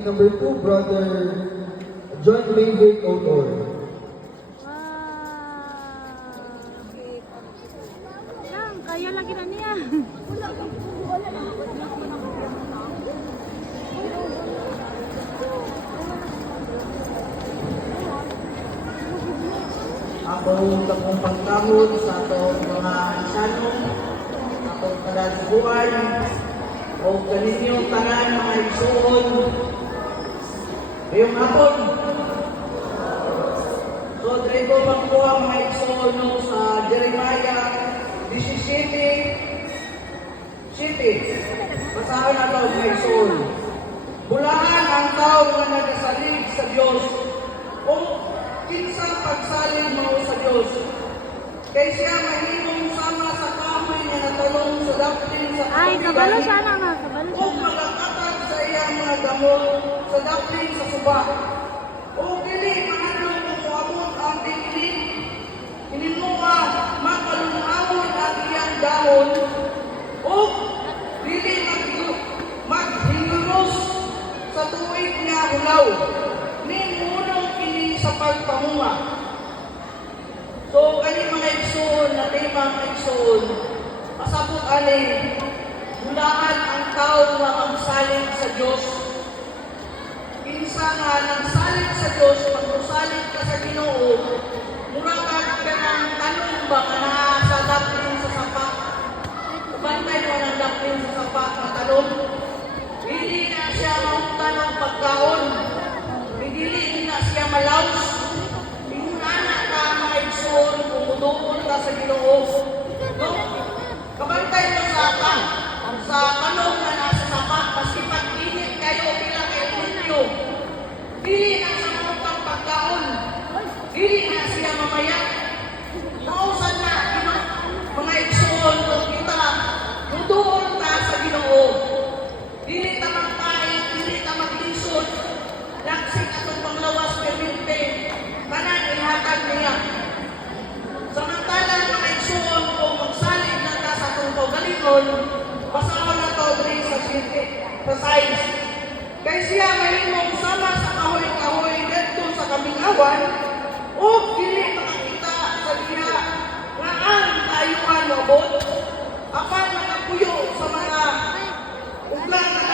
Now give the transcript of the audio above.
Number 2, Brother John Mayvick Autor. Lang, kaya lagi na niya. Ako takong pagkahon sa atong mga insanong, atong kadagbuan, o kaninyong tanan mga igsoon. Ngayong hapon, so dahil ko magkuha mga igsoon sa Jeremiah 17:7. Basahan na ito mga igsoon. Bulahan ang tao nga nagasalig sa Diyos, o kinsang pagsalig mo sa Diyos. Kay siya mahimong sama sa kahoy nga natalong sa daplin sa Ay, kabalo sana nga. Kabalo o sana. magkakatag sa iyang mga gamot sa daplin sa suba. O dili mahanong kung muabot ang dingli. Hininuha makalungawon ang iyang dahon. O dili maghinulos sa tuwid nga ulaw. Ninunong kini sa pagpamunga. So, kani mga igsoon, na tema mga igsoon, pasabot alin, mulahan ang tao nga magsalig sa Diyos. Kinsa nga nagsalig sa Diyos, pagmusalig ka sa Ginoo, muragad ka ng tanong ba nga naa sa daplin sa sapa? Bantay mo ng daplin sa sapa na talong. Hindi na siya mahutan ng pagkaon. Hindi na siya malaws. Inunana ka mga igsoon, pumudukol ka sa Ginoo. No? Kabantay mo sa tanong na nasa sapa, kasi pag-init kayo bilang kayo. Dili na sa mahutang pagkaon. Dili na siya mamaya. Nausan na, mga igsoon, kung kita, muduol ta sa Ginoo. Dili ta magkain, dili ta maglisod. Laksik atong panglawas perminte, tanan ihatag niya. Samantalang mga igsoon kung magsalig na ta sa atong kaugalingon, basahan na to diri sa size. Kay siya mahimong sama sa kahoy-kahoy dito sa kamingawan, o dili makakita sa diha nga ang kaayuan mabot, apan nakapuyo sa mga uglang na